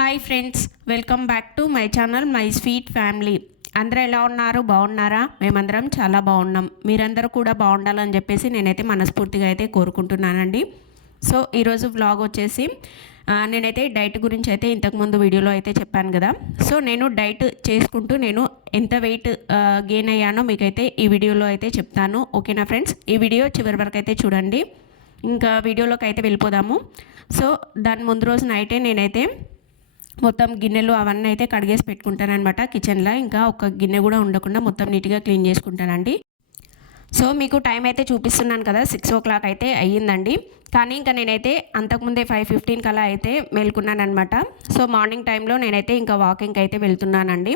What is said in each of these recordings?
Hi friends welcome back to my channel my sweet family అందరూ ఎలా ఉన్నారు? బాగున్నారా? మేమందరం చాలా బాగున్నాం. మీరందరూ కూడా బాగుండాలని చెప్పేసి నేనైతే మనస్ఫూర్తిగా అయితే కోరుకుంటున్నానండి. సో ఈరోజు వ్లాగ్ వచ్చేసి నేనైతే డైట్ గురించి అయితే ఇంతకుముందు వీడియోలో అయితే చెప్పాను కదా. సో నేను డైట్ చేసుకుంటూ నేను ఎంత వెయిట్ గెయిన్ అయ్యానో మీకైతే ఈ వీడియోలో అయితే చెప్తాను. ఓకేనా ఫ్రెండ్స్ ఈ వీడియో చివరి వరకు అయితే చూడండి. ఇంకా వీడియోలోకి అయితే వెళ్ళిపోదాము. సో దాని ముందు రోజు నైటే నేనైతే మొత్తం గిన్నెలు అవన్నీ అయితే కడిగేసి పెట్టుకుంటాను అనమాట కిచెన్లో. ఇంకా ఒక గిన్నె కూడా ఉండకుండా మొత్తం నీట్గా క్లీన్ చేసుకుంటానండి. సో మీకు టైం అయితే చూపిస్తున్నాను కదా సిక్స్ ఓ క్లాక్ అయితే అయ్యిందండి. కానీ ఇంకా నేనైతే అంతకుముందే ఫైవ్ ఫిఫ్టీన్ కల్లా అయితే మేల్కున్నాను అనమాట సో మార్నింగ్ టైంలో నేనైతే ఇంకా వాకింగ్కి అయితే వెళ్తున్నానండి.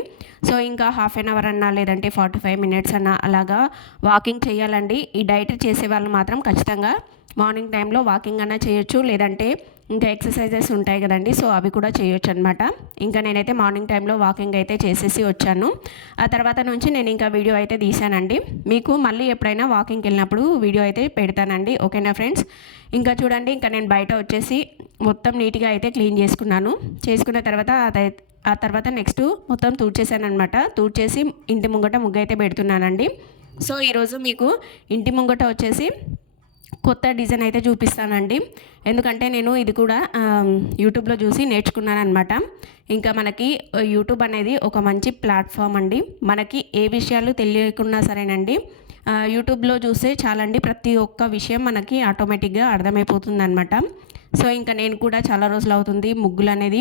సో ఇంకా హాఫ్ అన్ అవర్ అన్నా లేదంటే ఫార్టీ ఫైవ్ మినిట్స్ అన్నా అలాగా వాకింగ్ చేయాలండి. ఈ డైట్ చేసే వాళ్ళు మాత్రం ఖచ్చితంగా మార్నింగ్ టైంలో వాకింగ్ అన్నా చేయొచ్చు. లేదంటే ఇంకా ఎక్సర్సైజెస్ ఉంటాయి కదండి సో అవి కూడా చేయొచ్చు అనమాట ఇంకా నేనైతే మార్నింగ్ టైంలో వాకింగ్ అయితే చేసేసి వచ్చాను. ఆ తర్వాత నుంచి నేను ఇంకా వీడియో అయితే తీశానండి. మీకు మళ్ళీ ఎప్పుడైనా వాకింగ్కి వెళ్ళినప్పుడు వీడియో అయితే పెడతానండి ఓకేనా ఫ్రెండ్స్? ఇంకా చూడండి ఇంకా నేను బయట వచ్చేసి మొత్తం నీట్గా అయితే క్లీన్ చేసుకున్నాను. చేసుకున్న తర్వాత ఆ తర్వాత నెక్స్ట్ మొత్తం తూడ్చేసాను అనమాట తూడ్చేసి ఇంటి ముంగట ముగ్గు అయితే పెడుతున్నానండి. సో ఈరోజు మీకు ఇంటి ముంగట వచ్చేసి కొత్త డిజైన్ అయితే చూపిస్తానండి. ఎందుకంటే నేను ఇది కూడా యూట్యూబ్లో చూసి నేర్చుకున్నాను అనమాట ఇంకా మనకి యూట్యూబ్ అనేది ఒక మంచి ప్లాట్ఫామ్ అండి. మనకి ఏ విషయాలు తెలియకున్నా సరేనండి యూట్యూబ్లో చూస్తే చాలండి ప్రతి ఒక్క విషయం మనకి ఆటోమేటిక్గా అర్థమైపోతుంది అనమాట సో ఇంకా నేను కూడా చాలా రోజులు అవుతుంది ముగ్గులు అనేది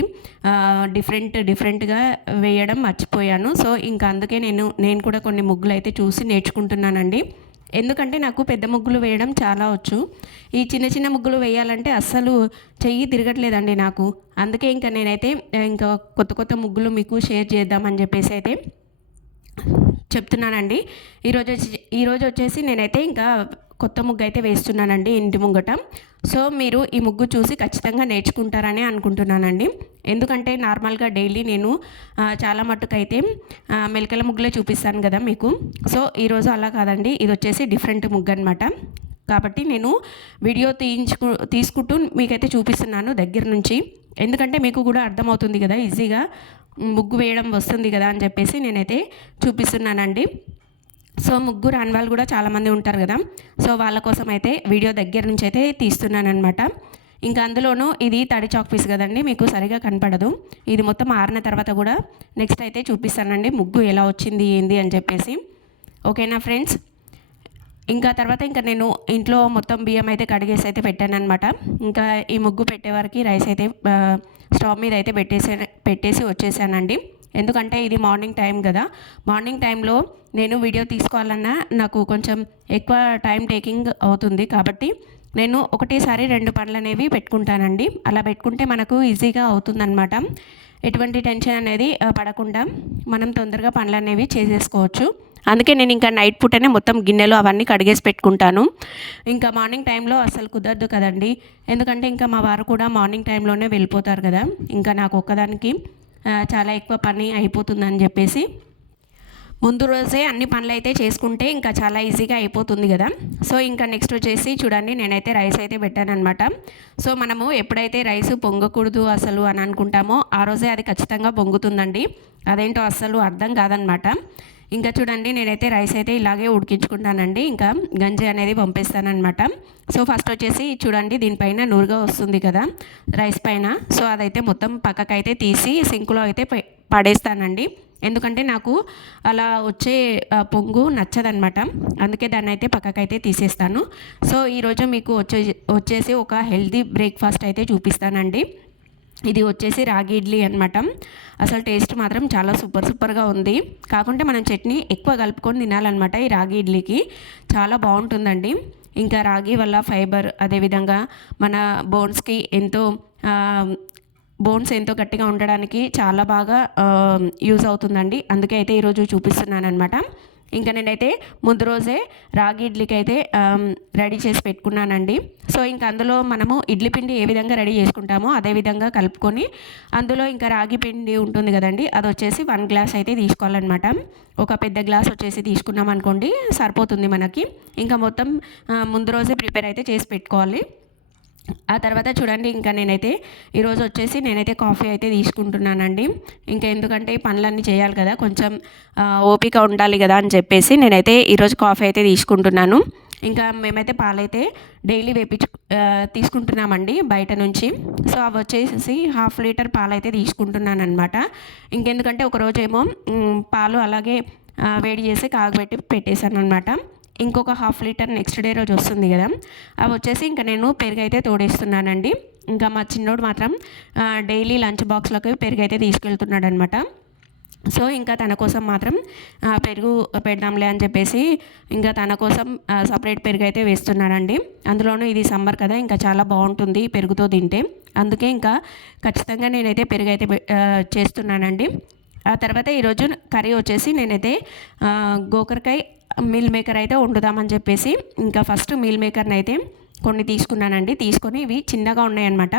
డిఫరెంట్ డిఫరెంట్గా వేయడం మర్చిపోయాను. సో ఇంకా అందుకే నేను నేను కూడా కొన్ని ముగ్గులు అయితే చూసి నేర్చుకుంటున్నానండి. ఎందుకంటే నాకు పెద్ద ముగ్గులు వేయడం చాలా వచ్చు. ఈ చిన్న చిన్న ముగ్గులు వేయాలంటే అస్సలు చెయ్యి తిరగట్లేదండి నాకు. అందుకే ఇంకా నేనైతే ఇంకా కొత్త కొత్త ముగ్గులు మీకు షేర్ చేద్దామని చెప్పేసి అయితే చెప్తున్నానండి. ఈరోజు వచ్చి ఈరోజు వచ్చేసి నేనైతే ఇంకా కొత్త ముగ్గు అయితే వేస్తున్నానండి ఇంటి ముంగట. సో మీరు ఈ ముగ్గు చూసి ఖచ్చితంగా నేర్చుకుంటారని అనుకుంటున్నానండి. ఎందుకంటే నార్మల్గా డైలీ నేను చాలా మట్టుకైతే మెలకల ముగ్గులే చూపిస్తాను కదా మీకు. సో ఈరోజు అలా కాదండి ఇది వచ్చేసి డిఫరెంట్ ముగ్గు అనమాట కాబట్టి నేను వీడియో తీయించుకు తీసుకుంటూ మీకైతే చూపిస్తున్నాను దగ్గర నుంచి. ఎందుకంటే మీకు కూడా అర్థమవుతుంది కదా ఈజీగా ముగ్గు వేయడం వస్తుంది కదా అని చెప్పేసి నేనైతే చూపిస్తున్నానండి. సో ముగ్గురు రాని వాళ్ళు కూడా చాలామంది ఉంటారు కదా. సో వాళ్ళ కోసం అయితే వీడియో దగ్గర నుంచి అయితే తీస్తున్నాను అనమాట ఇంకా అందులోనూ ఇది తడి చాక్ పీస్ కదండి మీకు సరిగా కనపడదు. ఇది మొత్తం ఆరిన తర్వాత కూడా నెక్స్ట్ అయితే చూపిస్తానండి ముగ్గు ఎలా వచ్చింది ఏంది అని చెప్పేసి. ఓకేనా ఫ్రెండ్స్? ఇంకా తర్వాత ఇంకా నేను ఇంట్లో మొత్తం బియ్యం అయితే కడిగేసి అయితే పెట్టాను అనమాట ఇంకా ఈ ముగ్గు పెట్టే వరకు రైస్ అయితే స్టవ్ మీద అయితే పెట్టేసి పెట్టేసి వచ్చేసానండి. ఎందుకంటే ఇది మార్నింగ్ టైం కదా. మార్నింగ్ టైంలో నేను వీడియో తీసుకోవాలన్నా నాకు కొంచెం ఎక్కువ టైం టేకింగ్ అవుతుంది కాబట్టి నేను ఒకటేసారి రెండు పనులు అనేవి పెట్టుకుంటానండి. అలా పెట్టుకుంటే మనకు ఈజీగా అవుతుందన్నమాట. ఎటువంటి టెన్షన్ అనేది పడకుండా మనం తొందరగా పనులు అనేవి చేసేసుకోవచ్చు. అందుకే నేను ఇంకా నైట్ పూటనే మొత్తం గిన్నెలు అవన్నీ కడిగేసి పెట్టుకుంటాను. ఇంకా మార్నింగ్ టైంలో అసలు కుదరదు కదండి. ఎందుకంటే ఇంకా మా వారు కూడా మార్నింగ్ టైంలోనే వెళ్ళిపోతారు కదా. ఇంకా నాకు ఒక్కదానికి చాలా ఎక్కువ పని అయిపోతుందని చెప్పేసి ముందు రోజే అన్ని పనులు అయితే చేసుకుంటే ఇంకా చాలా ఈజీగా అయిపోతుంది కదా. సో ఇంకా నెక్స్ట్ వచ్చేసి చూడండి నేనైతే రైస్ అయితే పెట్టానమాట సో మనము ఎప్పుడైతే రైస్ పొంగకూడదు అసలు అని అనుకుంటామో ఆ రోజే అది ఖచ్చితంగా పొంగుతుందండి. అదేంటో అస్సలు అర్థం కాదనమాట ఇంకా చూడండి నేనైతే రైస్ అయితే ఇలాగే ఉడికించుకుంటానండి. ఇంకా గంజి అనేది పంపిస్తానమాట సో ఫస్ట్ వచ్చేసి చూడండి దీనిపైన నూరుగా వస్తుంది కదా రైస్ పైన. సో అదైతే మొత్తం పక్కకైతే తీసి సింకులో అయితే పడేస్తానండి. ఎందుకంటే నాకు అలా వచ్చే పొంగు నచ్చదనమాట అందుకే దాన్ని అయితే పక్కకైతే తీసేస్తాను. సో ఈరోజు మీకు వచ్చే వచ్చేసి ఒక హెల్దీ బ్రేక్ఫాస్ట్ అయితే చూపిస్తానండి. ఇది వచ్చేసి రాగి ఇడ్లీ అనమాట అసలు టేస్ట్ మాత్రం చాలా సూపర్ సూపర్గా ఉంది. కాకుంటే మనం చట్నీ ఎక్కువ కలుపుకొని తినాలన్నమాట ఈ రాగి ఇడ్లీకి. చాలా బాగుంటుందండి. ఇంకా రాగి వల్ల ఫైబర్ అదేవిధంగా మన బోన్స్కి ఎంతో బోన్స్ ఎంతో గట్టిగా ఉండడానికి చాలా బాగా యూజ్ అవుతుందండి. అందుకే అయితే ఈరోజు చూపిస్తున్నాను అనమాట ఇంకా నేనైతే ముందు రోజే రాగి ఇడ్లీకి అయితే రెడీ చేసి పెట్టుకున్నానండి. సో ఇంకా అందులో మనము ఇడ్లీ పిండి ఏ విధంగా రెడీ చేసుకుంటామో అదే విధంగా కలుపుకొని అందులో ఇంకా రాగి పిండి ఉంటుంది కదండి అది వచ్చేసి వన్ గ్లాస్ అయితే తీసుకోవాలన్నమాట. ఒక పెద్ద గ్లాస్ వచ్చేసి తీసుకున్నాం అనుకోండి సరిపోతుంది మనకి. ఇంకా మొత్తం ముందు రోజే ప్రిపేర్ అయితే చేసి పెట్టుకోవాలి. ఆ తర్వాత చూడండి ఇంకా నేనైతే ఈరోజు వచ్చేసి నేనైతే కాఫీ అయితే తీసుకుంటున్నానండి. ఇంకా ఎందుకంటే ఈ పనులన్నీ చేయాలి కదా కొంచెం ఓపిక ఉండాలి కదా అని చెప్పేసి నేనైతే ఈరోజు కాఫీ అయితే తీసుకుంటున్నాను. ఇంకా మేమైతే పాలైతే డైలీ వేపించు తీసుకుంటున్నామండి బయట నుంచి. సో అవి వచ్చేసి హాఫ్ లీటర్ పాలు అయితే తీసుకుంటున్నాను అనమాట ఇంకెందుకంటే ఒకరోజేమో పాలు అలాగే వేడి చేసి కాగబెట్టి పెట్టేశాను అనమాట ఇంకొక హాఫ్ లీటర్ నెక్స్ట్ డే రోజు వస్తుంది కదా. అవి వచ్చేసి ఇంకా నేను పెరుగు అయితే తోడేస్తున్నానండి. ఇంకా మా చిన్నోడు మాత్రం డైలీ లంచ్ బాక్స్లోకి పెరుగు అయితే తీసుకెళ్తున్నాడు అనమాట సో ఇంకా తన కోసం మాత్రం పెరుగు పెడదాంలే అని చెప్పేసి ఇంకా తన కోసం సపరేట్ పెరుగు అయితే వేస్తున్నానండి అందులోనూ ఇది సమ్మర్ కదా ఇంకా చాలా బాగుంటుంది పెరుగుతో తింటే. అందుకే ఇంకా ఖచ్చితంగా నేనైతే పెరుగు అయితే చేస్తున్నానండి. ఆ తర్వాత ఈరోజు కర్రీ వచ్చేసి నేనైతే గోకరకాయ మీల్ మేకర్ అయితే వండుదామని చెప్పేసి ఇంకా ఫస్ట్ మీల్ మేకర్ని అయితే కొన్ని తీసుకున్నానండి. తీసుకొని ఇవి చిన్నగా ఉన్నాయన్నమాట.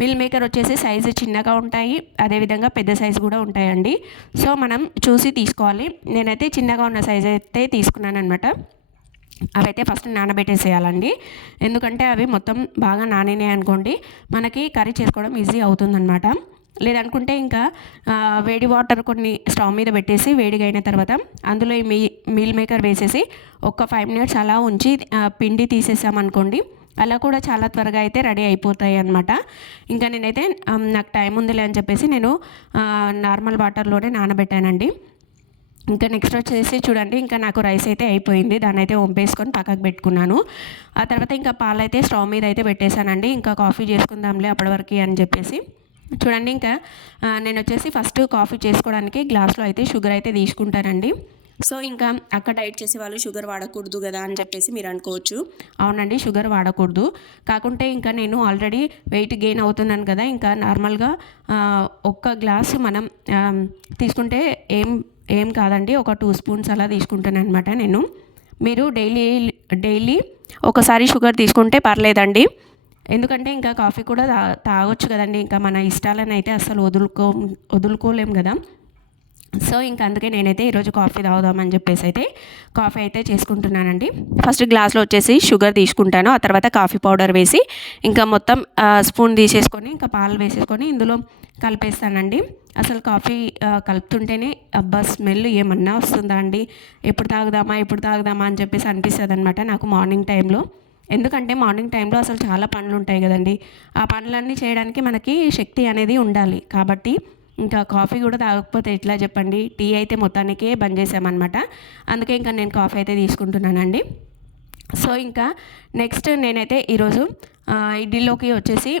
మిల్ మేకర్ వచ్చేసి సైజు చిన్నగా ఉంటాయి అదేవిధంగా పెద్ద సైజు కూడా ఉంటాయండి. సో మనం చూసి తీసుకోవాలి. నేనైతే చిన్నగా ఉన్న సైజు అయితే తీసుకున్నాను అనమాట అవైతే ఫస్ట్ నానబెట్టేసేయాలండి. ఎందుకంటే అవి మొత్తం బాగా నానినాయి అనుకోండి మనకి కర్రీ చేసుకోవడం ఈజీ అవుతుందన్నమాట. లేదనుకుంటే ఇంకా వేడి వాటర్ కొన్ని స్టవ్ మీద పెట్టేసి వేడిగా అయిన తర్వాత అందులో ఈ మీ మీల్ మేకర్ వేసేసి ఒక ఫైవ్ మినిట్స్ అలా ఉంచి పిండి తీసేసామనుకోండి అలా కూడా చాలా త్వరగా అయితే రెడీ అయిపోతాయి అనమాట ఇంకా నేనైతే నాకు టైం ఉందిలే అని చెప్పేసి నేను నార్మల్ వాటర్లోనే నానబెట్టానండి. ఇంకా నెక్స్ట్ వచ్చేసి చూడండి ఇంకా నాకు రైస్ అయితే అయిపోయింది దాన్ని అయితే వంపేసుకొని పక్కకు పెట్టుకున్నాను. ఆ తర్వాత ఇంకా పాలు అయితే స్టవ్ మీద అయితే పెట్టేశానండి ఇంకా కాఫీ చేసుకుందాంలే అప్పటి వరకు అని చెప్పేసి. చూడండి ఇంకా నేను వచ్చేసి ఫస్ట్ కాఫీ చేసుకోవడానికి గ్లాస్లో అయితే షుగర్ అయితే తీసుకుంటానండి. సో ఇంకా అక్కడ డైట్ చేసే వాళ్ళు షుగర్ వాడకూడదు కదా అని చెప్పేసి మీరు అనుకోవచ్చు. అవునండి షుగర్ వాడకూడదు. కాకుంటే ఇంకా నేను ఆల్రెడీ వెయిట్ గెయిన్ అవుతున్నాను కదా ఇంకా నార్మల్గా ఒక్క గ్లాసు మనం తీసుకుంటే ఏం ఏం కాదండి ఒక టూ స్పూన్స్ అలా తీసుకుంటాను అనమాట నేను. మీరు డైలీ డైలీ ఒకసారి షుగర్ తీసుకుంటే పర్లేదండి. ఎందుకంటే ఇంకా కాఫీ కూడా తా తాగొచ్చు కదండి. ఇంకా మన ఇష్టాలను అయితే అసలు వదులుకో వదులుకోలేం కదా. సో ఇంకా అందుకే నేనైతే ఈరోజు కాఫీ తాగుదామని చెప్పేసి అయితే కాఫీ అయితే చేసుకుంటున్నానండి. ఫస్ట్ గ్లాస్లో వచ్చేసి షుగర్ తీసుకుంటాను. ఆ తర్వాత కాఫీ పౌడర్ వేసి ఇంకా మొత్తం స్పూన్ తీసేసుకొని ఇంకా పాలు వేసేసుకొని ఇందులో కలిపేస్తానండి. అసలు కాఫీ కలుపుతుంటేనే అబ్బా స్మెల్ ఏమన్నా వస్తుందా అండి? ఎప్పుడు తాగుదామా ఎప్పుడు తాగుదామా అని చెప్పేసి అనిపిస్తుంది అనమాట నాకు మార్నింగ్ టైంలో. ఎందుకంటే మార్నింగ్ టైంలో అసలు చాలా పనులు ఉంటాయి కదండి. ఆ పనులన్నీ చేయడానికి మనకి శక్తి అనేది ఉండాలి. కాబట్టి ఇంకా కాఫీ కూడా తాగకపోతే ఎట్లా చెప్పండి? టీ అయితే మొత్తానికే బంద్ చేసామన్నమాట అందుకే ఇంకా నేను కాఫీ అయితే తీసుకుంటున్నానండి. సో ఇంకా నెక్స్ట్ నేనైతే ఈరోజు ఇడ్లీలోకి వచ్చేసి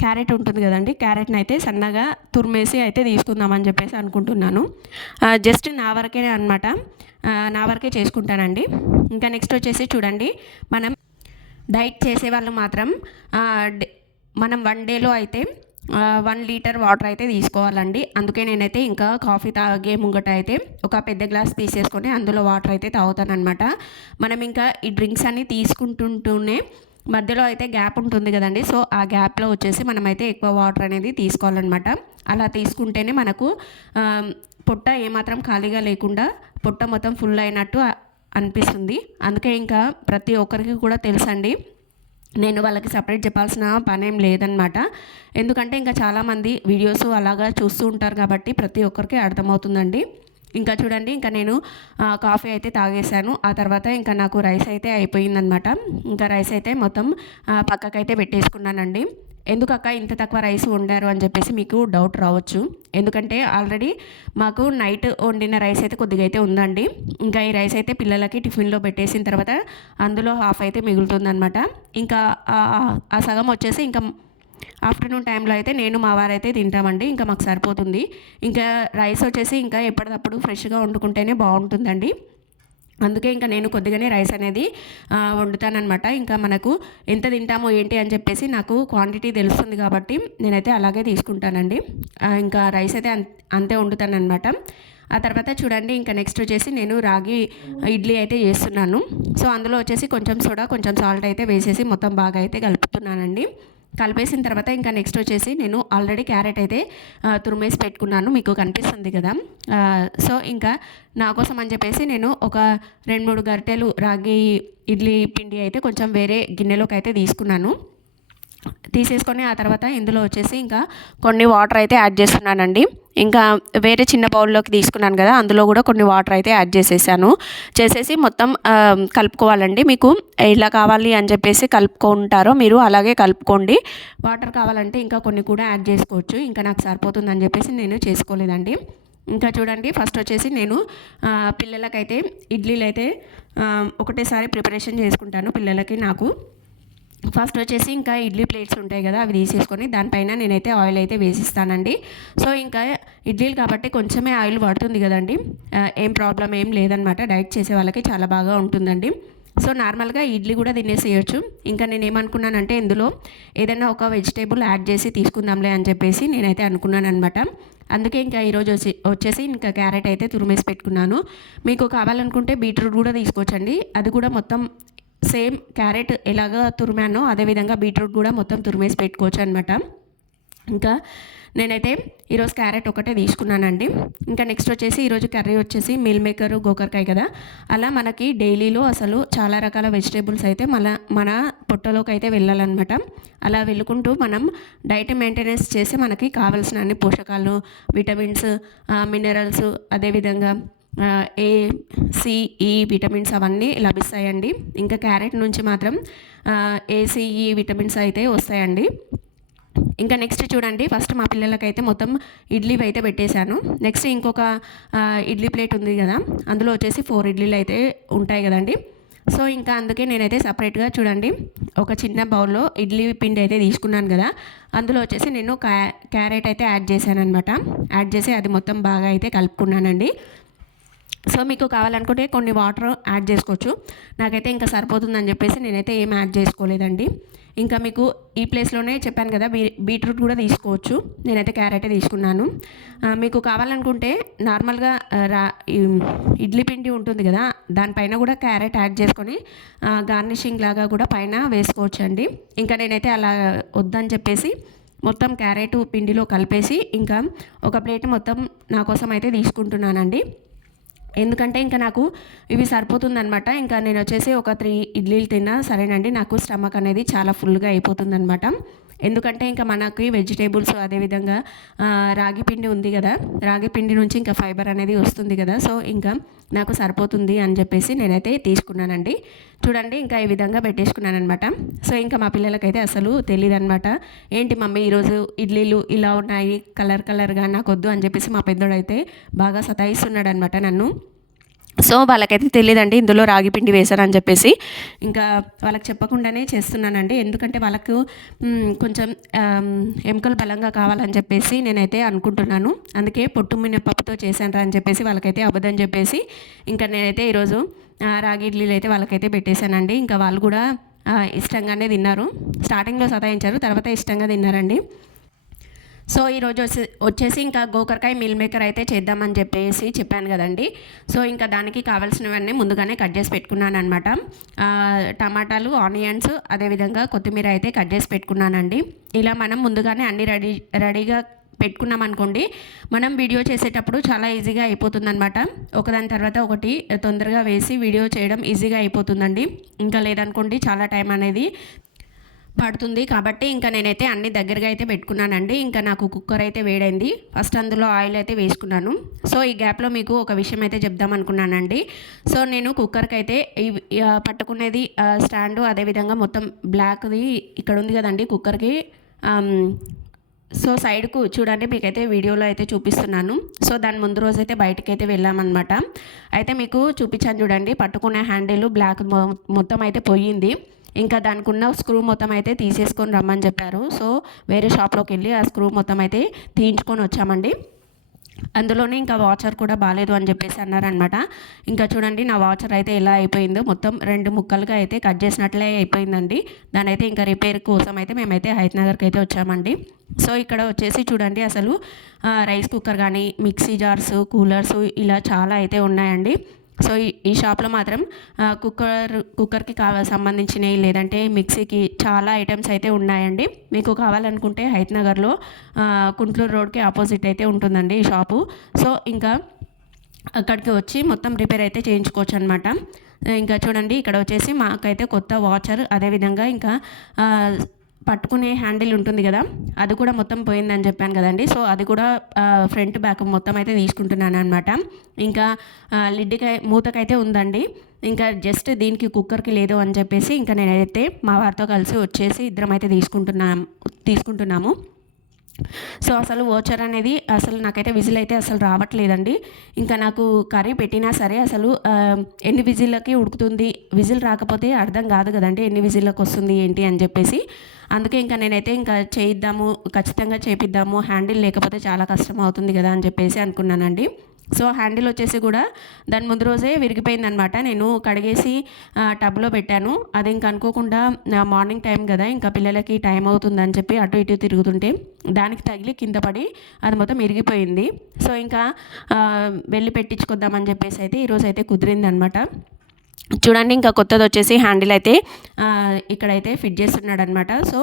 క్యారెట్ ఉంటుంది కదండి క్యారెట్ని అయితే సన్నగా తురిమేసి అయితే తీసుకుందామని చెప్పేసి అనుకుంటున్నాను. జస్ట్ నా వరకే అనమాట నా వరకే చేసుకుంటానండి. ఇంకా నెక్స్ట్ వచ్చేసి చూడండి మనం డైట్ చేసే వాళ్ళు మాత్రం డే- మనం వన్ డేలో అయితే వన్ లీటర్ వాటర్ అయితే తీసుకోవాలండి. అందుకే నేనైతే ఇంకా కాఫీ తాగే ముంగట అయితే ఒక పెద్ద గ్లాస్ తీసేసుకొని అందులో వాటర్ అయితే తాగుతానమాట మనం ఇంకా ఈ డ్రింక్స్ అన్నీ తీసుకుంటుంటూనే మధ్యలో అయితే గ్యాప్ ఉంటుంది కదండి. సో ఆ గ్యాప్లో వచ్చేసి మనమైతే ఎక్కువ వాటర్ అనేది తీసుకోవాలన్నమాట. అలా తీసుకుంటేనే మనకు పొట్ట ఏమాత్రం ఖాళీగా లేకుండా పొట్ట మొత్తం ఫుల్ అయినట్టు అనిపిస్తుంది. అందుకే ఇంకా ప్రతి ఒక్కరికి కూడా తెలుసండి. నేను వాళ్ళకి సపరేట్ చెప్పాల్సిన పని ఏం లేదనమాట ఎందుకంటే ఇంకా చాలామంది వీడియోస్ అలాగా చూస్తూ ఉంటారు కాబట్టి ప్రతి ఒక్కరికి అర్థమవుతుందండి. ఇంకా చూడండి ఇంకా నేను కాఫీ అయితే తాగేశాను. ఆ తర్వాత ఇంకా నాకు రైస్ అయితే అయిపోయిందనమాట ఇంకా రైస్ అయితే మొత్తం పక్కకైతే పెట్టేసుకున్నానండి. ఎందుకు అక్క ఇంత తక్కువ రైస్ వండారు అని చెప్పేసి మీకు డౌట్ రావచ్చు. ఎందుకంటే ఆల్రెడీ మాకు నైట్ వండిన రైస్ అయితే కొద్దిగా అయితే ఉందండి. ఇంకా ఈ రైస్ అయితే పిల్లలకి టిఫిన్లో పెట్టేసిన తర్వాత అందులో హాఫ్ అయితే మిగులుతుందనమాట ఇంకా ఆ సగం వచ్చేసి ఇంకా ఆఫ్టర్నూన్ టైంలో అయితే నేను మా వారైతే తింటామండి. ఇంకా మాకు సరిపోతుంది. ఇంకా రైస్ వచ్చేసి ఇంకా ఎప్పటికప్పుడు ఫ్రెష్గా వండుకుంటేనే బాగుంటుందండి. అందుకే ఇంకా నేను కొద్దిగానే రైస్ అనేది వండుతానమాట ఇంకా మనకు ఎంత తింటామో ఏంటి అని చెప్పేసి నాకు క్వాంటిటీ తెలుస్తుంది కాబట్టి నేనైతే అలాగే తీసుకుంటానండి. ఇంకా రైస్ అయితే అంతే వండుతానమాట ఆ తర్వాత చూడండి ఇంకా నెక్స్ట్ వచ్చేసి నేను రాగి ఇడ్లీ అయితే చేస్తున్నాను. సో అందులో వచ్చేసి కొంచెం సోడా కొంచెం సాల్ట్ అయితే వేసేసి మొత్తం బాగా అయితే కలుపుతున్నానండి. కలిపేసిన తర్వాత ఇంకా నెక్స్ట్ వచ్చేసి నేను ఆల్రెడీ క్యారెట్ అయితే తురిమేసి పెట్టుకున్నాను. మీకు కనిపిస్తుంది కదా. సో ఇంకా నా కోసం అని చెప్పేసి నేను ఒక రెండు మూడు గరిటెలు రాగి ఇడ్లీ పిండి అయితే కొంచెం వేరే గిన్నెలోకి అయితే తీసుకున్నాను. తీసేసుకొని ఆ తర్వాత ఇందులో వచ్చేసి ఇంకా కొన్ని వాటర్ అయితే యాడ్ చేస్తున్నానండి. ఇంకా వేరే చిన్న బౌల్లోకి తీసుకున్నాను కదా అందులో కూడా కొన్ని వాటర్ అయితే యాడ్ చేసేసాను. చేసేసి మొత్తం కలుపుకోవాలండి. మీకు ఇలా కావాలి అని చెప్పేసి కలుపుకుంటారో మీరు అలాగే కలుపుకోండి. వాటర్ కావాలంటే ఇంకా కొన్ని కూడా యాడ్ చేసుకోవచ్చు. ఇంకా నాకు సరిపోతుందని చెప్పేసి నేను చేసుకోలేదండి. ఇంకా చూడండి ఫస్ట్ వచ్చేసి నేను పిల్లలకైతే ఇడ్లీలు అయితే ఒకటేసారి ప్రిపరేషన్ చేసుకుంటాను పిల్లలకి నాకు. ఫస్ట్ వచ్చేసి ఇంకా ఇడ్లీ ప్లేట్స్ ఉంటాయి కదా అవి తీసేసుకొని దానిపైన నేనైతే ఆయిల్ అయితే వేసిస్తానండి. సో ఇంకా ఇడ్లీలు కాబట్టి కొంచెమే ఆయిల్ పడుతుంది కదండి. ఏం ప్రాబ్లం ఏం లేదనమాట డైట్ చేసే వాళ్ళకి చాలా బాగా ఉంటుందండి. సో నార్మల్గా ఇడ్లీ కూడా తినేసేయచ్చు. ఇంకా నేను ఏమనుకున్నానంటే ఇందులో ఏదైనా ఒక వెజిటేబుల్ యాడ్ చేసి తీసుకుందాంలే అని చెప్పేసి నేనైతే అనుకున్నాను అనమాట అందుకే ఇంకా ఈరోజు వచ్చి వచ్చేసి ఇంకా క్యారెట్ అయితే తురిమేసి పెట్టుకున్నాను. మీకు కావాలనుకుంటే బీట్రూట్ కూడా తీసుకోవచ్చండి. అది కూడా మొత్తం సేమ్ క్యారెట్ ఎలాగ తురిమానో అదేవిధంగా బీట్రూట్ కూడా మొత్తం తురిమేసి పెట్టుకోవచ్చు అనమాట ఇంకా నేనైతే ఈరోజు క్యారెట్ ఒకటే తీసుకున్నానండి. ఇంకా నెక్స్ట్ వచ్చేసి ఈరోజు కర్రీ వచ్చేసి మిల్ మేకర్ గోకరకాయ కదా. అలా మనకి డైలీలో అసలు చాలా రకాల వెజిటేబుల్స్ అయితే మన మన పొట్టలోకి అయితే వెళ్ళాలన్నమాట. అలా వెళ్ళుకుంటూ మనం డైట్ మెయింటెనెన్స్ చేసి మనకి కావాల్సిన అన్ని పోషకాలు విటమిన్స్ మినరల్స్ అదేవిధంగా ఏ సిఈ విటమిన్స్ అవన్నీ లభిస్తాయండి. ఇంకా క్యారెట్ నుంచి మాత్రం ఏసీఈ విటమిన్స్ అయితే వస్తాయండి. ఇంకా నెక్స్ట్ చూడండి ఫస్ట్ మా పిల్లలకైతే మొత్తం ఇడ్లీ అయితే పెట్టేశాను. నెక్స్ట్ ఇంకొక ఇడ్లీ ప్లేట్ ఉంది కదా అందులో వచ్చేసి ఫోర్ ఇడ్లీలు అయితే ఉంటాయి కదండి. సో ఇంకా అందుకే నేనైతే సపరేట్గా చూడండి ఒక చిన్న బౌల్లో ఇడ్లీ పిండి అయితే తీసుకున్నాను కదా అందులో వచ్చేసి నేను క్యా క్యారెట్ అయితే యాడ్ చేశాను అనమాట యాడ్ చేసి అది మొత్తం బాగా అయితే కలుపుకున్నానండి. సో మీకు కావాలనుకుంటే కొన్ని వాటర్ యాడ్ చేసుకోవచ్చు. నాకైతే ఇంకా సరిపోతుందని చెప్పేసి నేనైతే ఏం యాడ్ చేసుకోలేదండి. ఇంకా మీకు ఈ ప్లేస్లోనే చెప్పాను కదా బీ బీట్రూట్ కూడా తీసుకోవచ్చు. నేనైతే క్యారెట్ తీసుకున్నాను. మీకు కావాలనుకుంటే నార్మల్గా రా ఇడ్లీ పిండి ఉంటుంది కదా దానిపైన కూడా క్యారెట్ యాడ్ చేసుకొని గార్నిషింగ్ లాగా కూడా పైన వేసుకోవచ్చు అండి ఇంకా నేనైతే అలా వద్దని చెప్పేసి మొత్తం క్యారెట్ పిండిలో కలిపేసి ఇంకా ఒక ప్లేట్ మొత్తం నా కోసం అయితే తీసుకుంటున్నానండి. ఎందుకంటే ఇంకా నాకు ఇవి సరిపోతుందనమాట ఇంకా నేను వచ్చేసి ఒక త్రీ ఇడ్లీలు తిన్నా సరేనండి. నాకు స్టమక్ అనేది చాలా ఫుల్గా అయిపోతుందనమాట ఎందుకంటే ఇంకా మనకి వెజిటేబుల్స్ అదేవిధంగా రాగి పిండి ఉంది కదా రాగి పిండి నుంచి ఇంకా ఫైబర్ అనేది వస్తుంది కదా సో ఇంకా నాకు సరిపోతుంది అని చెప్పేసి నేనైతే తీసుకున్నానండి. చూడండి ఇంకా ఈ విధంగా పెట్టేసుకున్నాను అనమాట సో ఇంకా మా పిల్లలకైతే అసలు తెలియదు అనమాట ఏంటి మమ్మీ ఈరోజు ఇడ్లీలు ఇలా ఉన్నాయి కలర్ కలర్గా నాకు వద్దు అని చెప్పేసి మా పెద్దోడైతే బాగా సతాయిస్తున్నాడు అనమాట నన్ను. సో వాళ్ళకైతే తెలియదండి ఇందులో రాగి పిండి వేశారని చెప్పేసి. ఇంకా వాళ్ళకి చెప్పకుండానే చేస్తున్నానండి. ఎందుకంటే వాళ్ళకు కొంచెం ఎముకలు బలంగా కావాలని చెప్పేసి నేనైతే అనుకుంటున్నాను. అందుకే పొట్టు మినపప్పుతో చేశాను అని చెప్పేసి వాళ్ళకైతే అబద్ధం చెప్పేసి ఇంకా నేనైతే ఈరోజు రాగి ఇడ్లీలు అయితే వాళ్ళకైతే పెట్టేశానండి. ఇంకా వాళ్ళు కూడా ఇష్టంగానే తిన్నారు. స్టార్టింగ్లో సతాయించారు తర్వాత ఇష్టంగా తిన్నారండి. సో ఈరోజు వచ్చే వచ్చేసి ఇంకా గోకరకాయ మిల్ మేకర్ అయితే చేద్దామని చెప్పేసి చెప్పాను కదండి. సో ఇంకా దానికి కావాల్సినవన్నీ ముందుగానే కట్ చేసి పెట్టుకున్నాను అనమాట టమాటాలు ఆనియన్స్ అదేవిధంగా కొత్తిమీర అయితే కట్ చేసి పెట్టుకున్నానండి. ఇలా మనం ముందుగానే అన్ని రెడీ రెడీగా పెట్టుకున్నాం అనుకోండి మనం వీడియో చేసేటప్పుడు చాలా ఈజీగా అయిపోతుందనమాట ఒకదాని తర్వాత ఒకటి తొందరగా వేసి వీడియో చేయడం ఈజీగా అయిపోతుందండి. ఇంకా లేదనుకోండి చాలా టైం అనేది పడుతుంది. కాబట్టి ఇంకా నేనైతే అన్ని దగ్గరగా అయితే పెట్టుకున్నానండి. ఇంకా నాకు కుక్కర్ అయితే వేడైంది. ఫస్ట్ అందులో ఆయిల్ అయితే వేసుకున్నాను. సో ఈ గ్యాప్లో మీకు ఒక విషయం అయితే చెప్దాం అనుకున్నానండి. సో నేను కుక్కర్కి అయితే పట్టుకునేది ఆ, స్టాండు అదేవిధంగా మొత్తం బ్లాక్ది ఇక్కడ ఉంది కదండి కుక్కర్కి. సో సైడ్కు చూడండి మీకైతే వీడియోలో అయితే చూపిస్తున్నాను. సో దాని ముందు రోజు అయితే బయటకి అయితే వెళ్ళామన్నమాట. అయితే మీకు చూపించాను చూడండి పట్టుకునే హ్యాండిల్ బ్లాక్ మొత్తం అయితే పోయింది. ఇంకా దానికి ఉన్న స్క్రూ మొత్తం అయితే తీసేసుకొని రమ్మని చెప్పారు. సో వేరే షాప్లోకి వెళ్ళి ఆ స్క్రూ మొత్తం అయితే తీయించుకొని వచ్చామండి. అందులోనే ఇంకా వాచర్ కూడా బాగాలేదు అని చెప్పేసి అన్నారనమాట ఇంకా చూడండి నా వాచర్ అయితే ఎలా అయిపోయిందో. మొత్తం రెండు ముక్కలుగా అయితే కట్ చేసినట్లే అయిపోయిందండి. దాని అయితే ఇంకా రిపేర్ కోసం అయితే మేమైతే హైత్నగర్కి అయితే వచ్చామండి. సో ఇక్కడ వచ్చేసి చూడండి అసలు రైస్ కుక్కర్ కానీ మిక్సీ జార్స్ కూలర్స్ ఇలా చాలా అయితే ఉన్నాయండి. సో ఈ ఈ షాప్లో మాత్రం కుక్కర్ కుక్కర్కి కావ సంబంధించినవి లేదంటే మిక్సీకి చాలా ఐటమ్స్ అయితే ఉన్నాయండి. మీకు కావాలనుకుంటే హైత్నగర్లో కుంట్లూరు రోడ్కి ఆపోజిట్ అయితే ఉంటుందండి ఈ షాపు. సో ఇంకా అక్కడికి వచ్చి మొత్తం రిపేర్ అయితే చేయించుకోవచ్చు అనమాట ఇంకా చూడండి ఇక్కడ వచ్చేసి మాకైతే కొత్త వాచర్ అదేవిధంగా ఇంకా పట్టుకునే హ్యాండిల్ ఉంటుంది కదా అది కూడా మొత్తం పోయిందని చెప్పాను కదండి. సో అది కూడా ఫ్రంట్ బ్యాక్ మొత్తం అయితే తీసుకుంటున్నాను అనమాట ఇంకా లిడ్డికై మూతకైతే ఉందండి. ఇంకా జస్ట్ దీనికి కుక్కర్కి లేదు అని చెప్పేసి ఇంకా నేనైతే మా వారితో కలిసి వచ్చేసి ఇద్దరం అయితే తీసుకుంటున్నాం తీసుకుంటున్నాము. సో అసలు ఓచర్ అనేది అసలు నాకైతే విజిల్ అయితే అసలు రావట్లేదండి. ఇంకా నాకు కర్రీ పెట్టినా సరే అసలు ఎన్ని విజిల్లకి ఉడుకుతుంది విజిల్ రాకపోతే అర్థం కాదు కదండి ఎన్ని విజిల్లకు వస్తుంది ఏంటి అని చెప్పేసి. అందుకే ఇంకా నేనైతే ఇంకా చేయిద్దాము ఖచ్చితంగా చేపిద్దాము హ్యాండిల్ లేకపోతే చాలా కష్టం అవుతుంది కదా అని చెప్పేసి అనుకున్నానండి. సో హ్యాండిల్ వచ్చేసి కూడా దాని ముందు రోజే విరిగిపోయిందనమాట. నేను కడిగేసి టబ్లో పెట్టాను. అది ఇంకా అనుకోకుండా మార్నింగ్ టైం కదా ఇంకా పిల్లలకి టైం అవుతుందని చెప్పి అటు ఇటు తిరుగుతుంటే దానికి తగిలి కింద పడి అది మొత్తం ఇరిగిపోయింది సో ఇంకా వెళ్ళి పెట్టించుకొద్దామని చెప్పేసి అయితే ఈరోజు అయితే కుదిరిందనమాట. చూడండి ఇంకా కొత్తది వచ్చేసి హ్యాండిల్ అయితే ఇక్కడైతే ఫిట్ చేస్తున్నాడు అనమాట సో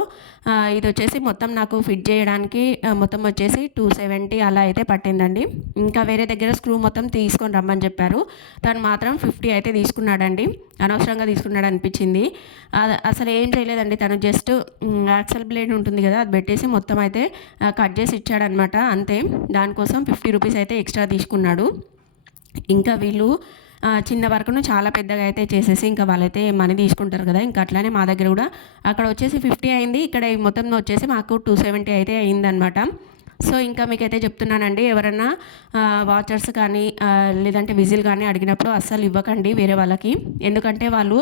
ఇది వచ్చేసి మొత్తం నాకు ఫిట్ చేయడానికి మొత్తం వచ్చేసి టూ సెవెంటీ అలా అయితే పట్టిందండి. ఇంకా వేరే దగ్గర స్క్రూ మొత్తం తీసుకొని రమ్మని చెప్పారు. తను మాత్రం ఫిఫ్టీ అయితే తీసుకున్నాడండి. అనవసరంగా తీసుకున్నాడు అనిపించింది. అసలు ఏం చేయలేదండి తను. జస్ట్ యాక్సల్ బ్లేడ్ ఉంటుంది కదా అది పెట్టేసి మొత్తం అయితే కట్ చేసి ఇచ్చాడనమాట అంతే. దానికోసం ఫిఫ్టీ రూపీస్ అయితే ఎక్స్ట్రా తీసుకున్నాడు. ఇంకా వీళ్ళు చిన్న వరకును చాలా పెద్దగా అయితే చేసేసి ఇంకా వాళ్ళైతే మనీ తీసుకుంటారు కదా ఇంకా అట్లానే మా దగ్గర కూడా. అక్కడ వచ్చేసి ఫిఫ్టీ అయింది ఇక్కడ మొత్తం వచ్చేసి మాకు టూ సెవెంటీ అయితే అయిందనమాట సో ఇంకా మీకైతే చెప్తున్నానండి ఎవరన్నా వాచర్స్ కానీ లేదంటే విజిల్ కానీ అడిగినప్పుడు అస్సలు ఇవ్వకండి వేరే వాళ్ళకి. ఎందుకంటే వాళ్ళు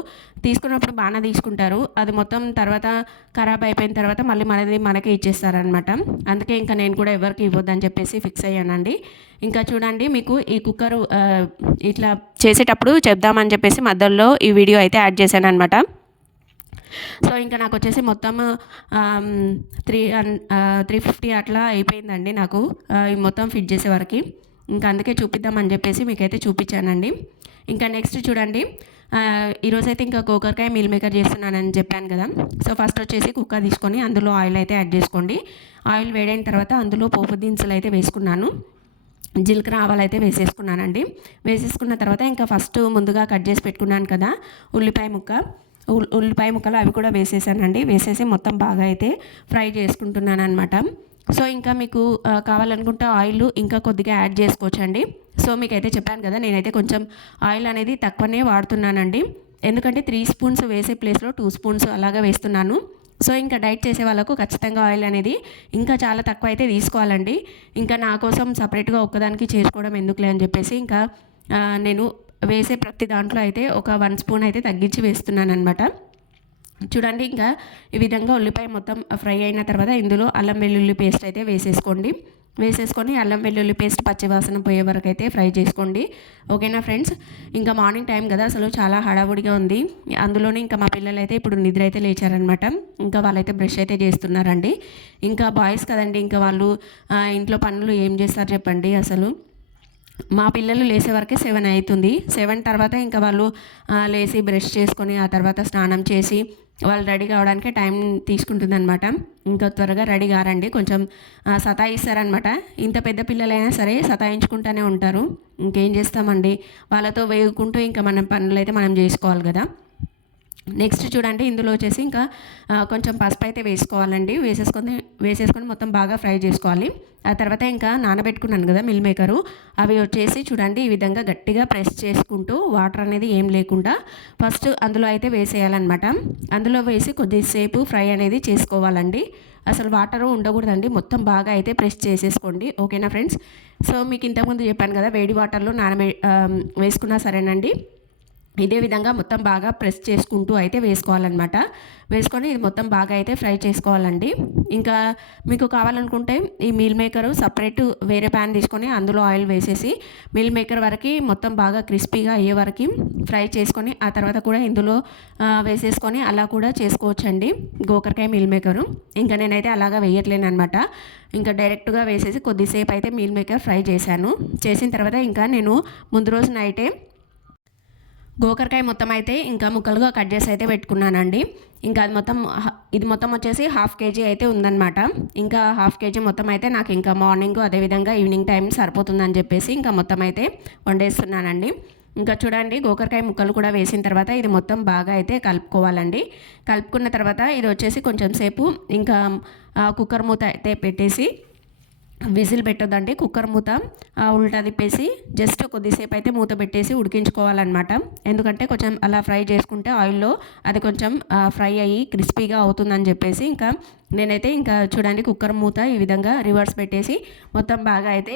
తీసుకున్నప్పుడు బాగానే తీసుకుంటారు. అది మొత్తం తర్వాత ఖరాబ్ అయిపోయిన తర్వాత మళ్ళీ మనది మనకే ఇచ్చేస్తారనమాట అందుకే ఇంకా నేను కూడా ఎవరికి ఇవ్వద్దని చెప్పేసి ఫిక్స్ అయ్యానండి. ఇంకా చూడండి మీకు ఈ కుక్కర్ ఇట్లా చేసేటప్పుడు చెప్దామని చెప్పేసి మధ్యలో ఈ వీడియో అయితే యాడ్ చేశాను అనమాట సో ఇంకా నాకు వచ్చేసి మొత్తం త్రీ త్రీ ఫిఫ్టీ అట్లా అయిపోయిందండి నాకు ఈ మొత్తం ఫిట్ చేసే వరకు. ఇంకా అందుకే చూపిద్దామని చెప్పేసి మీకైతే చూపించానండి. ఇంకా నెక్స్ట్ చూడండి ఈరోజైతే ఇంకా కోకరకాయ మీల్ మేకర్ చేస్తున్నానని చెప్పాను కదా. సో ఫస్ట్ వచ్చేసి కుక్కర్ తీసుకొని అందులో ఆయిల్ అయితే యాడ్ చేసుకోండి. ఆయిల్ వేడైన తర్వాత అందులో పోపు దినుసులు అయితే వేసుకున్నాను. జీలకర్ర ఆవాలు అయితే వేసేసుకున్నానండి. వేసేసుకున్న తర్వాత ఇంకా ఫస్ట్ ముందుగా కట్ చేసి పెట్టుకున్నాను కదా ఉల్లిపాయ ముక్క. ఉల్లిపాయ ముక్కలు అవి కూడా వేసేసానండి. వేసేసి మొత్తం బాగా అయితే ఫ్రై చేసుకుంటున్నాను అనమాట సో ఇంకా మీకు కావాలనుకుంటే ఆయిల్ ఇంకా కొద్దిగా యాడ్ చేసుకోవచ్చండి. సో మీకైతే చెప్పాను కదా నేనైతే కొంచెం ఆయిల్ అనేది తక్కువనే వాడుతున్నానండి. ఎందుకంటే త్రీ స్పూన్స్ వేసే ప్లేస్లో టూ స్పూన్స్ అలాగా వేస్తున్నాను. సో ఇంకా డైట్ చేసే వాళ్ళకు ఖచ్చితంగా ఆయిల్ అనేది ఇంకా చాలా తక్కువ అయితే తీసుకోవాలండి. ఇంకా నా కోసం సపరేట్గా ఒక్కదానికి చేసుకోవడం ఎందుకులే అని చెప్పేసి ఇంకా నేను వేసే ప్రతి దాంట్లో అయితే ఒక వన్ స్పూన్ అయితే తగ్గించి వేస్తున్నాను అనమాట చూడండి ఇంకా ఈ విధంగా ఉల్లిపాయ మొత్తం ఫ్రై అయిన తర్వాత ఇందులో అల్లం వెల్లుల్లి పేస్ట్ అయితే వేసేసుకోండి. వేసేసుకొని అల్లం వెల్లుల్లి పేస్ట్ పచ్చివాసన పోయే వరకు అయితే ఫ్రై చేసుకోండి. ఓకేనా ఫ్రెండ్స్? ఇంకా మార్నింగ్ టైం కదా అసలు చాలా హడావుడిగా ఉంది. అందులోనే ఇంకా మా పిల్లలు అయితే ఇప్పుడు నిద్ర అయితే లేచారనమాట ఇంకా వాళ్ళైతే బ్రష్ అయితే చేస్తున్నారండి. ఇంకా బాయ్స్ కదండి ఇంకా వాళ్ళు ఇంట్లో పనులు ఏం చేస్తారు చెప్పండి అసలు? మా పిల్లలు లేసే వరకే సెవెన్ అవుతుంది సెవెన్ తర్వాత ఇంకా వాళ్ళు లేచి బ్రష్ చేసుకొని ఆ తర్వాత స్నానం చేసి వాళ్ళు రెడీ కావడానికి టైం తీసుకుంటుందన్నమాట. ఇంకా త్వరగా రెడీ కారండి. కొంచెం సతాయిస్తారనమాట ఇంత పెద్ద పిల్లలైనా సరే సతాయించుకుంటూనే ఉంటారు. ఇంకేం చేస్తామండి? వాళ్ళతో వేగుకుంటూ ఇంకా మనం పనులు అయితే మనం చేసుకోవాలి కదా. నెక్స్ట్ చూడండి ఇందులో వచ్చేసి ఇంకా కొంచెం పసుపు అయితే వేసుకోవాలండి. వేసేసుకొని వేసేసుకొని మొత్తం బాగా ఫ్రై చేసుకోవాలి. ఆ తర్వాత ఇంకా నానబెట్టుకున్నాను కదా మిల్ మేకరు. అవి వచ్చేసి చూడండి ఈ విధంగా గట్టిగా ప్రెస్ చేసుకుంటూ వాటర్ అనేది ఏం లేకుండా ఫస్ట్ అందులో అయితే వేసేయాలన్నమాట. అందులో వేసి కొద్దిసేపు ఫ్రై అనేది చేసుకోవాలండి. అసలు వాటర్ ఉండకూడదండి. మొత్తం బాగా అయితే ప్రెస్ చేసేసుకోండి. ఓకేనా ఫ్రెండ్స్? సో మీకు ఇంతకుముందు చెప్పాను కదా వేడి వాటర్లో నానబె వేసుకున్నా సరేనండి. ఇదే విధంగా మొత్తం బాగా ప్రెస్ చేసుకుంటూ అయితే వేసుకోవాలన్నమాట. వేసుకొని ఇది మొత్తం బాగా అయితే ఫ్రై చేసుకోవాలండి. ఇంకా మీకు కావాలనుకుంటే ఈ మీల్ మేకర్ సపరేట్ వేరే ప్యాన్ తీసుకొని అందులో ఆయిల్ వేసేసి మీల్ మేకర్ వరకు మొత్తం బాగా క్రిస్పీగా అయ్యే వరకు ఫ్రై చేసుకొని ఆ తర్వాత కూడా ఇందులో వేసేసుకొని అలా కూడా చేసుకోవచ్చండి గోకరకాయ మీల్ మేకరు. ఇంకా నేనైతే అలాగా వేయట్లేను అనమాట ఇంకా డైరెక్ట్గా వేసేసి కొద్దిసేపు అయితే మీల్ మేకర్ ఫ్రై చేశాను. చేసిన తర్వాత ఇంకా నేను ముందు రోజు నైటే గోకరకాయ మొత్తం అయితే ఇంకా ముక్కలుగా కట్ చేసి అయితే పెట్టుకున్నానండి. ఇంకా అది మొత్తం ఇది మొత్తం వచ్చేసి హాఫ్ కేజీ అయితే ఉందన్నమాట. ఇంకా హాఫ్ కేజీ మొత్తం అయితే నాకు ఇంకా మార్నింగ్ అదేవిధంగా ఈవినింగ్ టైం సరిపోతుందని చెప్పేసి ఇంకా మొత్తం అయితే వండేస్తున్నానండి. ఇంకా చూడండి గోకరకాయ ముక్కలు కూడా వేసిన తర్వాత ఇది మొత్తం బాగా అయితే కలుపుకోవాలండి. కలుపుకున్న తర్వాత ఇది వచ్చేసి కొంచెం సేపు ఇంకా కుక్కర్ మూత అయితే పెట్టేసి విజిల్ పెట్టొద్దండి కుక్కర్ మూత ఉల్టా తిప్పేసి జస్ట్ కొద్దిసేపు అయితే మూత పెట్టేసి ఉడికించుకోవాలన్నమాట. ఎందుకంటే కొంచెం అలా ఫ్రై చేసుకుంటే ఆయిల్లో అది కొంచెం ఫ్రై అయ్యి క్రిస్పీగా అవుతుందని చెప్పేసి ఇంకా నేనైతే ఇంకా చూడండి కుక్కర్ మూత ఈ విధంగా రివర్స్ పెట్టేసి మొత్తం బాగా అయితే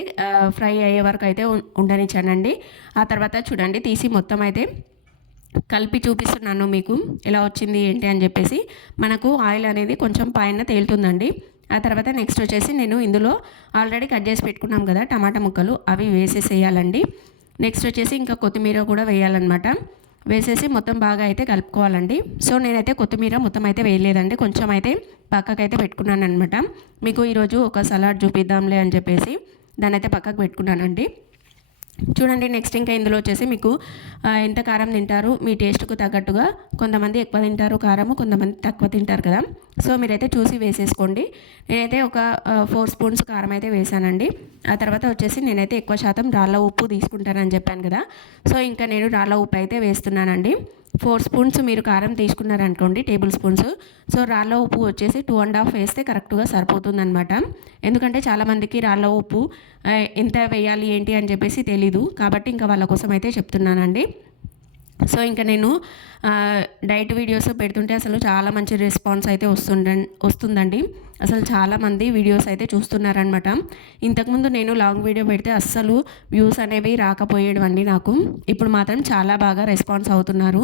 ఫ్రై అయ్యే వరకు అయితే ఉండనిచ్చానండి. ఆ తర్వాత చూడండి తీసి మొత్తం అయితే కలిపి చూపిస్తున్నాను మీకు ఎలా వచ్చింది ఏంటి అని చెప్పేసి. మనకు ఆయిల్ అనేది కొంచెం పైన తేలుతుందండి. ఆ తర్వాత నెక్స్ట్ వచ్చేసి నేను ఇందులో ఆల్రెడీ కట్ చేసి పెట్టుకున్నాం కదా టమాటా ముక్కలు అవి వేసేసేయాలండి. నెక్స్ట్ వచ్చేసి ఇంకా కొత్తిమీర కూడా వేయాలన్నమాట. వేసేసి మొత్తం బాగా అయితే కలుపుకోవాలండి. సో నేనైతే కొత్తిమీర మొత్తం అయితే వేయలేదండి. కొంచెం అయితే పక్కకైతే పెట్టుకున్నాను అనమాట మీకు ఈరోజు ఒక సలాడ్ చూపిద్దాంలే అని చెప్పేసి దాన్ని అయితే పక్కకు పెట్టుకున్నానండి. చూడండి నెక్స్ట్ ఇంకా ఇందులో వచ్చేసి మీకు ఎంత కారం తింటారు మీ టేస్ట్కు తగ్గట్టుగా. కొంతమంది ఎక్కువ తింటారు కారము కొంతమంది తక్కువ తింటారు కదా. సో మీరైతే చూసి వేసేసుకోండి. నేనైతే ఒక ఫోర్ స్పూన్స్ కారం అయితే వేసానండి. ఆ తర్వాత వచ్చేసి నేనైతే ఎక్కువ శాతం రాళ్ళ ఉప్పు తీసుకుంటానని చెప్పాను కదా. సో ఇంకా నేను రాళ్ళ ఉప్పు అయితే వేస్తున్నానండి. ఫోర్ స్పూన్స్ మీరు కారం తీసుకున్నారనుకోండి టేబుల్ స్పూన్స్. సో రాళ్ళ ఉప్పు వచ్చేసి టూ అండ్ హాఫ్ వేస్తే కరెక్ట్గా సరిపోతుందనమాట ఎందుకంటే చాలామందికి రాళ్ళ ఉప్పు ఎంత వేయాలి ఏంటి? అని చెప్పేసి తెలీదు. కాబట్టి ఇంకా వాళ్ళ కోసం అయితే చెప్తున్నానండి. సో ఇంకా నేను డైట్ వీడియోస్ పెడుతుంటే అసలు చాలా మంచి రెస్పాన్స్ అయితే వస్తుండ వస్తుందండి. అసలు చాలామంది వీడియోస్ అయితే చూస్తున్నారనమాట ఇంతకుముందు నేను లాంగ్ వీడియో పెడితే అస్సలు వ్యూస్ అనేవి రాకపోయేవండి నాకు. ఇప్పుడు మాత్రం చాలా బాగా రెస్పాన్స్ అవుతున్నారు.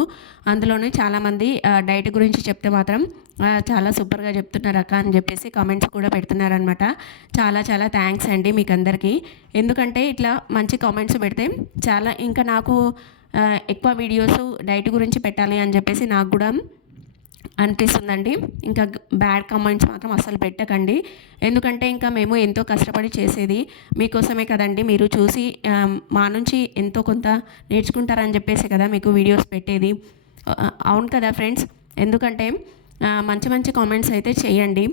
అందులోనే చాలామంది డైట్ గురించి చెప్తే మాత్రం చాలా సూపర్గా చెప్తున్నారు అక్క అని చెప్పేసి కామెంట్స్ కూడా పెడుతున్నారనమాట చాలా చాలా థ్యాంక్స్ అండి మీకు అందరికీ ఎందుకంటే ఇట్లా మంచి కామెంట్స్ పెడితే చాలా ఇంకా నాకు ఎక్కువ వీడియోస్ డైట్ గురించి పెట్టాలి అని చెప్పేసి నాకు కూడా అనిపిస్తుందండి. ఇంకా బ్యాడ్ కామెంట్స్ మాత్రం అస్సలు పెట్టకండి. ఎందుకంటే ఇంకా మేము ఎంతో కష్టపడి చేసేది మీకోసమే కదండి. మీరు చూసి మా నుంచి ఎంతో కొంత నేర్చుకుంటారని చెప్పేసి కదా మీకు వీడియోస్ పెట్టేది. అవును కదా ఫ్రెండ్స్ ఎందుకంటే మంచి మంచి కామెంట్స్ అయితే చేయండి.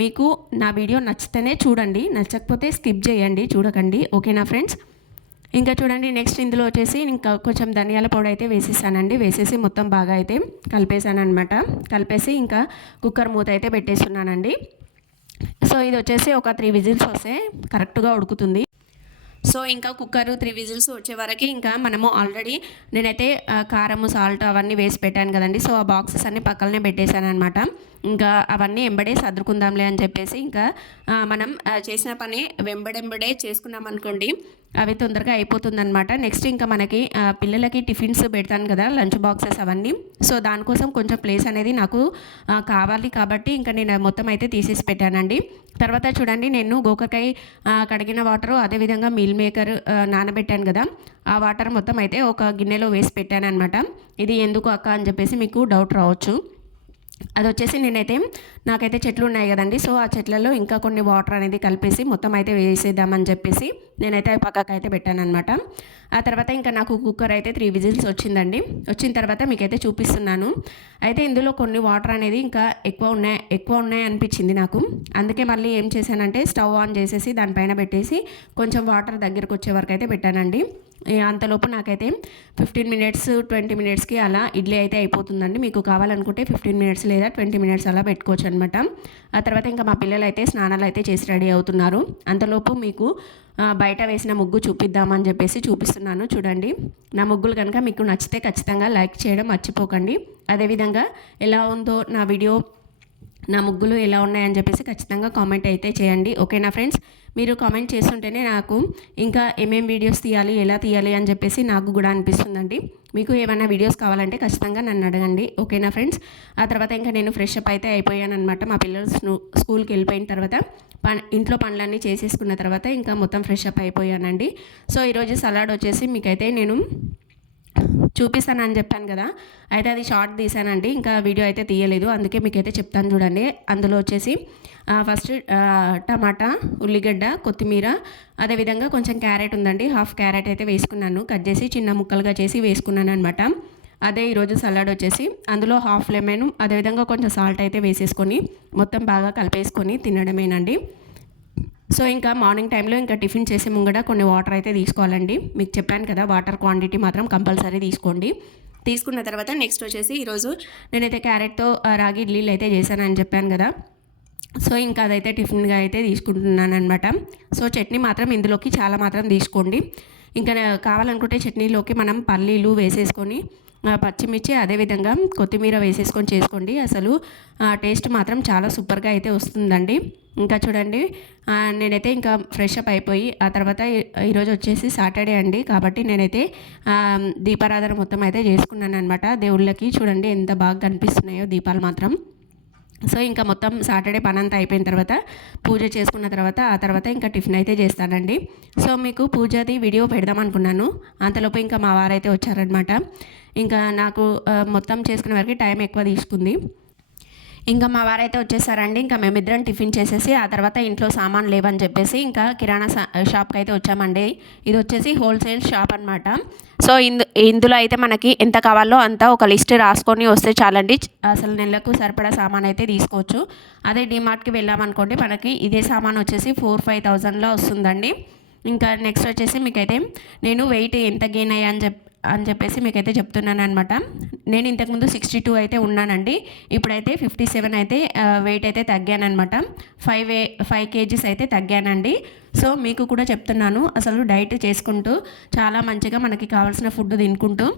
మీకు నా వీడియో నచ్చితేనే చూడండి. నచ్చకపోతే స్కిప్ చేయండి. చూడకండి. ఓకేనా ఫ్రెండ్స్ ఇంకా చూడండి నెక్స్ట్ ఇందులో వచ్చేసి ఇంకా కొంచెం ధనియాల పొడి అయితే వేసేసానండి. వేసేసి మొత్తం బాగా అయితే కలిపేసాను అనమాట కలిపేసి ఇంకా కుక్కర్ మూత అయితే పెట్టేస్తున్నానండి. సో ఇది వచ్చేసి ఒక త్రీ విజిల్స్ వస్తే కరెక్ట్గా ఉడుకుతుంది. సో ఇంకా కుక్కర్ త్రీ విజిల్స్ వచ్చే వరకు ఇంకా మనము ఆల్రెడీ నేనైతే కారము సాల్ట్ అవన్నీ వేసి పెట్టాను కదండి. సో ఆ బాక్సెస్ అన్ని పక్కనే పెట్టేశాను అనమాట ఇంకా అవన్నీ ఎంబడే సర్దుకుందాంలే అని చెప్పేసి ఇంకా మనం చేసిన పని వెంబడెంబడే చేసుకున్నాం అనుకోండి అవి తొందరగా అయిపోతుందన్నమాట. నెక్స్ట్ ఇంకా మనకి పిల్లలకి టిఫిన్స్ పెడతాను కదా లంచ్ బాక్సెస్ అవన్నీ. సో దానికోసం కొంచెం ప్లేస్ అనేది నాకు కావాలి కాబట్టి ఇంకా నేను మొత్తం అయితే తీసేసి పెట్టానండి. తర్వాత చూడండి నేను గోకకాయ కడిగిన వాటర్ అదేవిధంగా మీల్ మేకర్ నానబెట్టాను కదా ఆ వాటర్ మొత్తం అయితే ఒక గిన్నెలో వేసి పెట్టాను అనమాట ఇది ఎందుకు అక్క అని చెప్పేసి మీకు డౌట్ రావచ్చు. అది వచ్చేసి నేనైతే నాకైతే చెట్లు ఉన్నాయి కదండి. సో ఆ చెట్లలో ఇంకా కొన్ని వాటర్ అనేది కలిపేసి మొత్తం అయితే వేసేద్దామని చెప్పేసి నేనైతే పక్కకు అయితే పెట్టాను అనమాట ఆ తర్వాత ఇంకా నాకు కుక్కర్ అయితే త్రీ విజిల్స్ వచ్చిందండి. వచ్చిన తర్వాత మీకైతే చూపిస్తున్నాను. అయితే ఇందులో కొన్ని వాటర్ అనేది ఇంకా ఎక్కువ ఉన్నాయి ఎక్కువ ఉన్నాయి అనిపించింది నాకు. అందుకే మళ్ళీ ఏం చేశానంటే స్టవ్ ఆన్ చేసేసి దానిపైన పెట్టేసి కొంచెం వాటర్ దగ్గరకు వచ్చే వరకు అయితే పెట్టానండి. అంతలోపు నాకైతే ఫిఫ్టీన్ మినిట్స్ ట్వంటీ మినిట్స్కి అలా ఇడ్లీ అయితే అయిపోతుందండి. మీకు కావాలనుకుంటే ఫిఫ్టీన్ మినిట్స్ లేదా ట్వంటీ మినిట్స్ అలా పెట్టుకోవచ్చు అనమాట ఆ తర్వాత ఇంకా మా పిల్లలు అయితే స్నానాలు అయితే చేసి రెడీ అవుతున్నారు. అంతలోపు మీకు బయట వేసిన ముగ్గు చూపిద్దామని చెప్పేసి చూపిస్తున్నాను. చూడండి. నా ముగ్గులు కనుక మీకు నచ్చితే ఖచ్చితంగా లైక్ చేయడం మర్చిపోకండి. అదేవిధంగా ఎలా ఉందో నా వీడియో నా ముగ్గులు ఎలా ఉన్నాయని చెప్పేసి ఖచ్చితంగా కామెంట్ అయితే చేయండి. ఓకేనా ఫ్రెండ్స్ మీరు కామెంట్ చేస్తుంటేనే నాకు ఇంకా ఏమేమి వీడియోస్ తీయాలి ఎలా తీయాలి అని చెప్పేసి నాకు కూడా అనిపిస్తుందండి. మీకు ఏమైనా వీడియోస్ కావాలంటే ఖచ్చితంగా నన్ను అడగండి. ఓకేనా ఫ్రెండ్స్ ఆ తర్వాత ఇంకా నేను ఫ్రెష్ అప్ అయితే అయిపోయాను అనమాట మా పిల్లలు స్కూల్కి వెళ్ళిపోయిన తర్వాత పన్ ఇంట్లో పనులన్నీ చేసేసుకున్న తర్వాత ఇంకా మొత్తం ఫ్రెష్ అప్ అయిపోయానండి. సో ఈరోజు సలాడ్ వచ్చేసి మీకైతే నేను చూపిస్తానని చెప్పాను కదా. అయితే అది షార్ట్ తీసానండి. ఇంకా వీడియో అయితే తీయలేదు. అందుకే మీకైతే చెప్తాను చూడండి. అందులో వచ్చేసి ఫస్ట్ టమాటా ఉల్లిగడ్డ కొత్తిమీర అదేవిధంగా కొంచెం క్యారెట్ ఉందండి. హాఫ్ క్యారెట్ అయితే వేసుకున్నాను. కట్ చేసి చిన్న ముక్కలుగా చేసి వేసుకున్నాను అనమాట అదే ఈరోజు సలాడ్ వచ్చేసి అందులో హాఫ్ లెమన్ అదేవిధంగా కొంచెం సాల్ట్ అయితే వేసేసుకొని మొత్తం బాగా కలిపేసుకొని తినడమేనండి. సో ఇంకా మార్నింగ్ టైంలో ఇంకా టిఫిన్ చేసే ముంగడ కొన్ని వాటర్ అయితే తీసుకోవాలండి. మీకు చెప్పాను కదా వాటర్ క్వాంటిటీ మాత్రం కంపల్సరీ తీసుకోండి. తీసుకున్న తర్వాత నెక్స్ట్ వచ్చేసి ఈరోజు నేనైతే క్యారెట్తో రాగి ఇడ్లీలు అయితే చేశానని చెప్పాను కదా. సో ఇంకా అదైతే టిఫిన్గా అయితే తీసుకుంటున్నాను అనమాట సో చట్నీ మాత్రం ఇందులోకి చాలా మాత్రం తీసుకోండి. ఇంకా కావాలనుకుంటే చట్నీలోకి మనం పల్లీలు వేసేసుకొని పచ్చిమిర్చి అదేవిధంగా కొత్తిమీర వేసేసుకొని చేసుకోండి. అసలు ఆ, టేస్ట్ మాత్రం చాలా సూపర్గా అయితే వస్తుందండి. ఇంకా చూడండి నేనైతే ఇంకా ఫ్రెష్ అప్ అయిపోయి ఆ తర్వాత ఈరోజు వచ్చేసి సాటర్డే అండి. కాబట్టి నేనైతే దీపారాధన మొత్తం అయితే చేసుకున్నాను అనమాట దేవుళ్ళకి చూడండి ఎంత బాగా కనిపిస్తున్నాయో దీపాలు మాత్రం. సో ఇంకా మొత్తం సాటర్డే పని అంతా అయిపోయిన తర్వాత పూజ చేసుకున్న తర్వాత ఆ తర్వాత ఇంకా టిఫిన్ అయితే చేస్తానండి. సో మీకు పూజది వీడియో పెడదాం అనుకున్నాను. అంతలోపు ఇంకా మా వారైతే వచ్చారనమాట ఇంకా నాకు మొత్తం చేసుకునే వరకు టైం ఎక్కువ తీసుకుంది. ఇంకా మా వారైతే వచ్చేసారండి. ఇంకా మేమిద్దరం టిఫిన్ చేసేసి ఆ తర్వాత ఇంట్లో సామాన్ లేవని చెప్పేసి ఇంకా కిరాణా సా- షాప్కి అయితే వచ్చామండి. ఇది వచ్చేసి హోల్సేల్ షాప్ అనమాట సో ఇందు ఇందులో అయితే మనకి ఎంత కావాలో అంత ఒక లిస్ట్ రాసుకొని వస్తే చాలండి. అసలు నెలకు సరిపడా సామాన్ అయితే తీసుకోవచ్చు. అదే డిమార్ట్కి వెళ్ళామనుకోండి మనకి ఇదే సామాన్ వచ్చేసి ఫోర్ ఫైవ్ థౌజండ్లో వస్తుందండి. ఇంకా నెక్స్ట్ వచ్చేసి మీకైతే నేను వెయిట్ ఎంత గెయిన్ అయ్యా అని చెప్పి అని చెప్పేసి మీకైతే చెప్తున్నాను అనమాట నేను ఇంతకుముందు సిక్స్టీ టూ అయితే ఉన్నానండి. ఇప్పుడైతే ఫిఫ్టీ సెవెన్ అయితే వెయిట్ అయితే తగ్గానమాట ఫైవ్ ఫైవ్ కేజీస్ అయితే తగ్గానండి. సో మీకు కూడా చెప్తున్నాను అసలు డైట్ చేసుకుంటూ చాలా మంచిగా మనకి కావాల్సిన ఫుడ్ తినుకుంటూ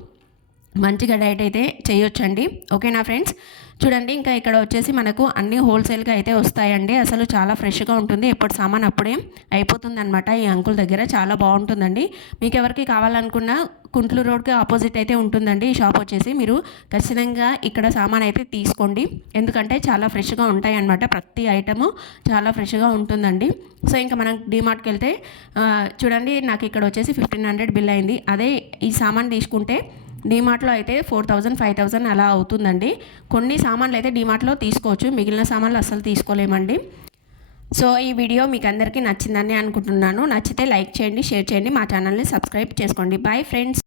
మంచిగా డైట్ అయితే చేయొచ్చండి. ఓకేనా ఫ్రెండ్స్ చూడండి ఇంకా ఇక్కడ వచ్చేసి మనకు అన్ని హోల్సేల్గా అయితే వస్తాయండి. అసలు చాలా ఫ్రెష్గా ఉంటుంది. ఎప్పటి సామాన్ అప్పుడే అయిపోతుంది అనమాట ఈ అంకుల్ దగ్గర చాలా బాగుంటుందండి. మీకు ఎవరికి కావాలనుకున్నా కుంట్లూ రోడ్కి ఆపోజిట్ అయితే ఉంటుందండి. ఈ షాప్ వచ్చేసి మీరు ఖచ్చితంగా ఇక్కడ సామాన్ అయితే తీసుకోండి. ఎందుకంటే చాలా ఫ్రెష్గా ఉంటాయి అన్నమాట ప్రతి ఐటము చాలా ఫ్రెష్గా ఉంటుందండి. సో ఇంకా మనం డిమార్ట్కి వెళ్తే చూడండి నాకు ఇక్కడ వచ్చేసి ఫిఫ్టీన్ హండ్రెడ్ బిల్ అయింది. అదే ఈ సామాన్ తీసుకుంటే డీమార్ట్లో అయితే ఫోర్ థౌజండ్ ఫైవ్ థౌజండ్ అలా అవుతుందండి. కొన్ని సామాన్లు అయితే డీమార్ట్లో తీసుకోవచ్చు. మిగిలిన సామాన్లు అసలు తీసుకోలేమండి. సో ఈ వీడియో మీకు అందరికీ నచ్చిందని అనుకుంటున్నాను. నచ్చితే లైక్ చేయండి షేర్ చేయండి. మా ఛానల్ని సబ్స్క్రైబ్ చేసుకోండి. Bye friends